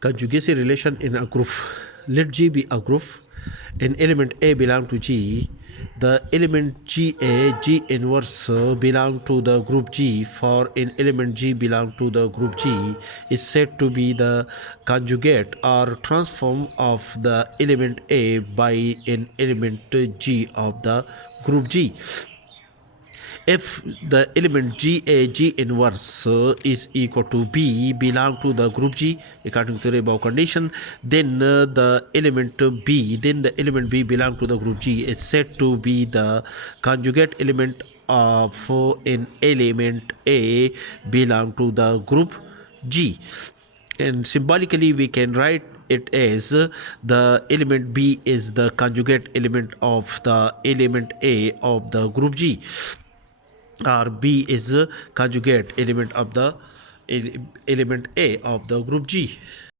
conjugacy relation in a group. Let G be a group and element A belong to G. The element G inverse belong to the group G for an element G belong to the group G is said to be the conjugate or transform of the element A by an element G of the group G. If the element G inverse is equal to B belong to the group G according to the above condition, then the element B belong to the group G is said to be the conjugate element of an element A belong to the group G. And symbolically we can write it as the element B is the conjugate element of the element A of the group G, or B is a conjugate element of the element A of the group G.